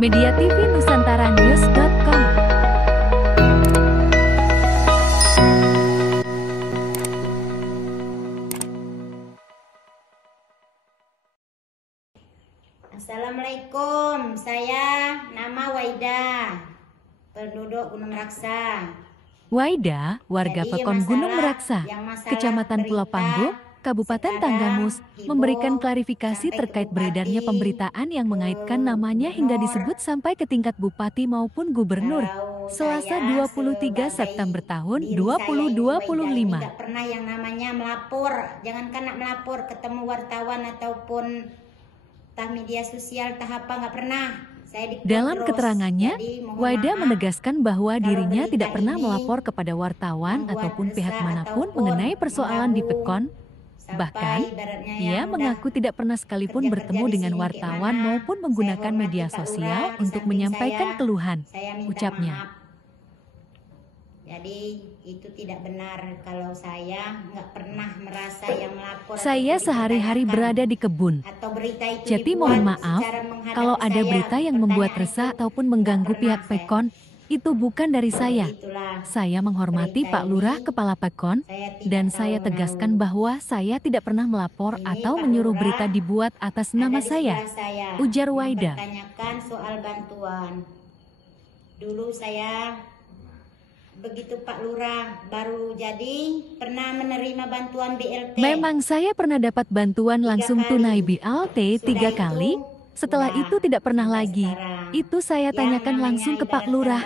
Media TV Nusantara News.com. Assalamualaikum, saya nama Waida, penduduk Gunung Raksa. Waida, warga Pekon Gunung Meraksa, Kecamatan Pulau Panggo, Kabupaten Tanggamus, memberikan klarifikasi terkait beredarnya pemberitaan yang mengaitkan namanya hingga disebut sampai ke tingkat bupati maupun gubernur. Selasa 23 September tahun 2025. Tidak pernah yang namanya melapor, jangankan nak melapor, ketemu wartawan ataupun media sosial, apa nggak pernah. Dalam keterangannya, Waida menegaskan bahwa dirinya tidak pernah melapor kepada wartawan ataupun pihak manapun mengenai persoalan di Pekon. Bahkan, ia mengaku tidak pernah sekalipun bertemu dengan wartawan maupun menggunakan media sosial untuk menyampaikan keluhan, ucapnya. Jadi itu tidak benar kalau saya nggak pernah merasa yang melapor. Saya sehari-hari berada di kebun. Jadi mohon maaf kalau ada berita yang membuat resah ataupun mengganggu pihak Pekon. Itu bukan dari saya. Saya menghormati Pak Lurah Kepala Pekon dan saya tegaskan bahwa saya tidak pernah melapor atau menyuruh berita dibuat atas nama saya. Ujar Waida. Tanyakan soal bantuan. Dulu saya begitu Pak Lurah baru jadi pernah menerima bantuan BLT. Memang saya pernah dapat bantuan langsung tunai BLT 3 kali. Setelah itu tidak pernah lagi. Itu saya tanyakan langsung ke Pak Lurah.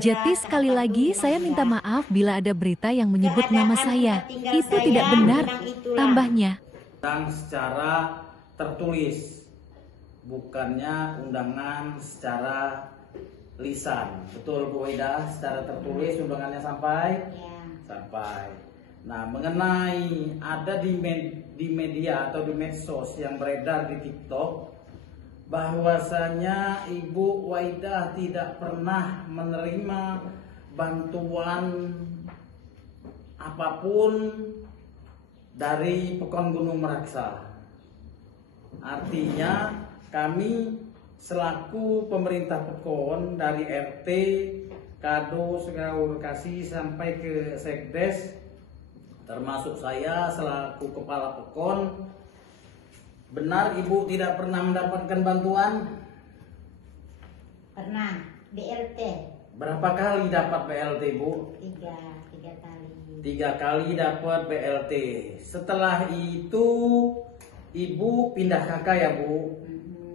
Jadi sekali lagi saya minta maaf bila ada berita yang menyebut nama saya. Itu tidak benar, tambahnya. Undang secara tertulis, bukannya undangan secara lisan. Betul Bu Waida, secara tertulis undangannya sampai? Ya. Sampai. Nah, mengenai ada di media atau di medsos yang beredar di TikTok, bahwasanya Ibu Waida tidak pernah menerima bantuan apapun dari Pekon Gunung Meraksa. Artinya kami selaku pemerintah Pekon dari RT, Kado, Sekawur Kasih sampai ke Sekdes, termasuk saya selaku Kepala Pekon, benar Ibu tidak pernah mendapatkan bantuan? Pernah, BLT. Berapa kali dapat BLT Bu? Tiga kali. 3 kali dapat BLT. Setelah itu Ibu pindah kakak ya Bu?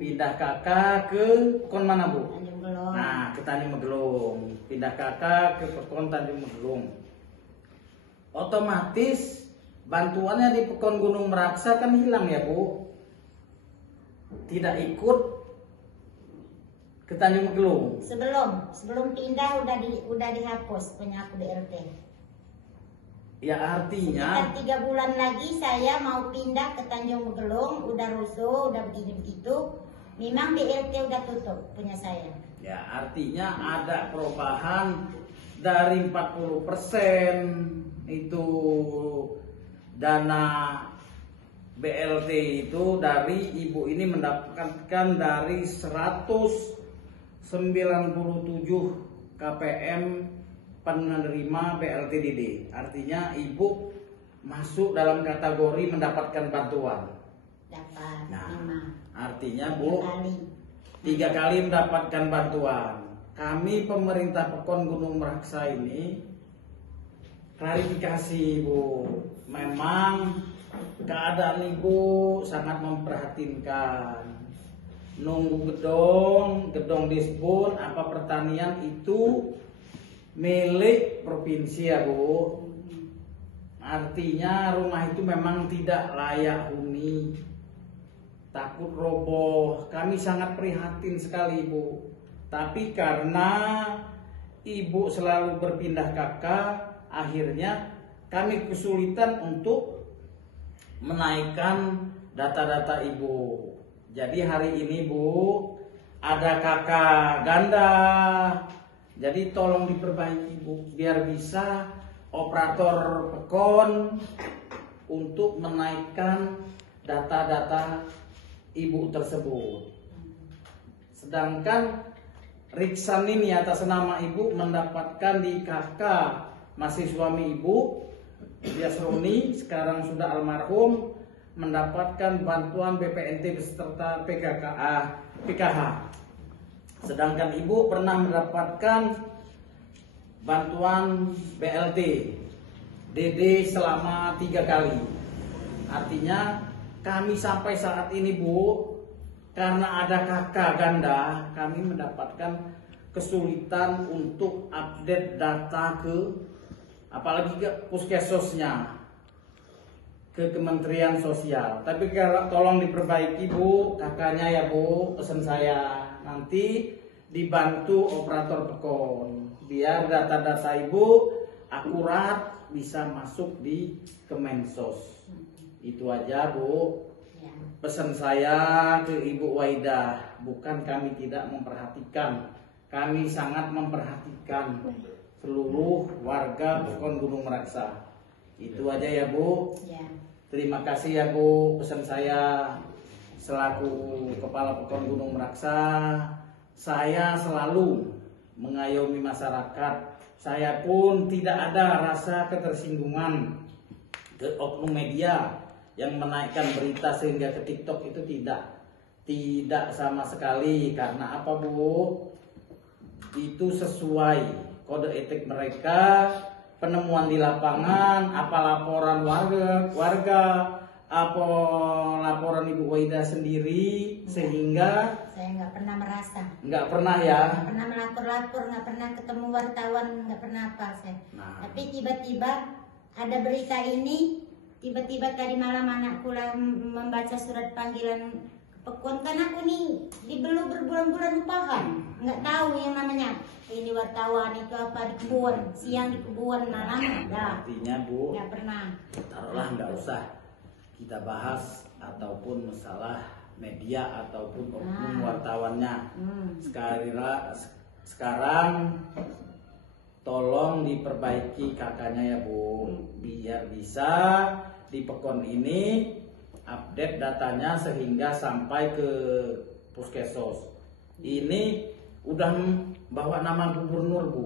Pindah kakak ke Pekon mana Bu? Tanjung Gelong. Nah, ke Tanjung Megelung. Pindah kakak ke Pekon Tanjung Megelung. Otomatis bantuannya di Pekon Gunung Meraksa kan hilang ya Bu? Tidak ikut ke Tanjung Megelung. Sebelum pindah udah dihapus punya aku BLT. Ya artinya sekitar 3 bulan lagi saya mau pindah ke Tanjung Megelung, udah rusuh, udah begini begitu. Memang BLT udah tutup punya saya. ya artinya ada perubahan dari 40% itu dana BLT itu dari Ibu ini mendapatkan dari 197 KPM penerima BLTDD. Artinya Ibu masuk dalam kategori mendapatkan bantuan. Dapat. Nah, artinya Bu 3 kali mendapatkan bantuan. Kami pemerintah Pekon Gunung Meraksa ini klarifikasi Bu. Memang keadaan Ibu sangat memprihatinkan. Nunggu gedong disbun apa pertanian itu milik provinsi ya Bu. Artinya rumah itu memang tidak layak huni, takut roboh. Kami sangat prihatin sekali Ibu. Tapi karena Ibu selalu berpindah kakak, akhirnya kami kesulitan untuk menaikkan data-data Ibu. Jadi hari ini Bu ada kakak ganda. Jadi tolong diperbaiki Bu biar bisa operator Pekon untuk menaikkan data-data Ibu tersebut. Sedangkan Riksan ini atas nama ibu mendapatkan di KK masih suami ibu, Yasroni, sekarang sudah almarhum, mendapatkan bantuan BPNT beserta PKH. Sedangkan ibu pernah mendapatkan bantuan BLT DD selama 3 kali. Artinya kami sampai saat ini Bu, karena ada kakak ganda, kami mendapatkan kesulitan untuk update data apalagi ke puskesosnya, ke Kementerian Sosial. Tapi kalau tolong diperbaiki Bu, kakaknya ya Bu, pesan saya nanti dibantu operator Pekon biar data-data ibu akurat bisa masuk di Kemensos. Itu aja Bu. Pesan saya ke Ibu Waidah, bukan kami tidak memperhatikan, kami sangat memperhatikan seluruh warga Pekon Gunung Meraksa. Itu aja ya Bu. Terima kasih ya Bu, pesan saya selaku Kepala Pekon Gunung Meraksa. Saya selalu mengayomi masyarakat. Saya pun tidak ada rasa ketersinggungan ke oknum media yang menaikkan berita sehingga ke TikTok, itu tidak sama sekali. Karena apa Bu? Itu sesuai kode etik mereka, penemuan di lapangan, apa laporan warga, apa laporan Ibu Waidah sendiri, sehingga saya nggak pernah merasa, nggak pernah ya, nggak pernah melapor-lapor, nggak pernah ketemu wartawan, nggak pernah apa saya. Tapi tiba-tiba ada berita ini, tiba-tiba tadi malam anakku membaca surat panggilan Pekon, kan aku nih dibelum berbulan-bulan upahan, nggak tahu yang namanya ini wartawan itu apa, di kebun siang, di kebun malam, artinya Bu, nggak pernah. taruhlah nggak usah kita bahas ataupun masalah media ataupun oknum wartawannya. Sekarang tolong diperbaiki kakaknya ya Bu, biar bisa di Pekon ini update datanya sehingga sampai ke Puskesos. Ini udah bawa nama gubernur Bu,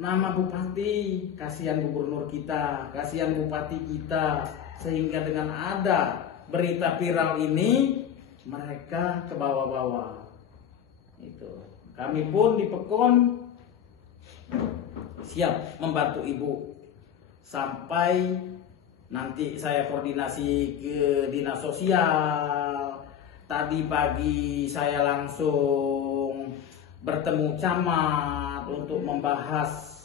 nama bupati, kasihan gubernur kita, kasihan bupati kita, sehingga dengan ada berita viral ini mereka ke bawah-bawah. Itu kami pun di Pekon siap membantu Ibu sampai nanti saya koordinasi ke dinas sosial. Tadi pagi saya langsung bertemu camat untuk membahas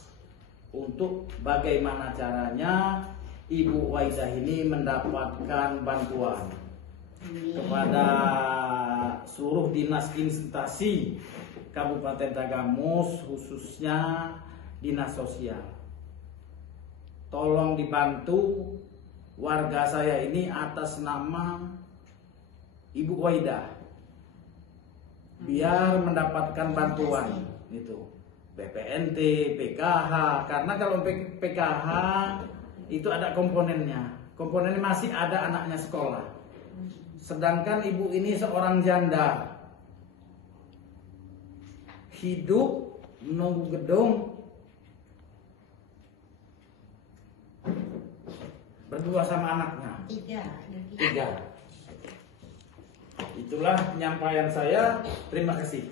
untuk bagaimana caranya Ibu Waidah ini mendapatkan bantuan kepada seluruh dinas instansi Kabupaten Tagamus, khususnya dinas sosial. Tolong dibantu warga saya ini atas nama Ibu Waidah biar mendapatkan bantuan itu BPNT, PKH. Karena kalau PKH itu ada komponennya. Komponennya masih ada anaknya sekolah. Sedangkan ibu ini seorang janda, hidup menunggu gedung, berdua sama anaknya. Tiga. Itulah penyampaian saya. Terima kasih.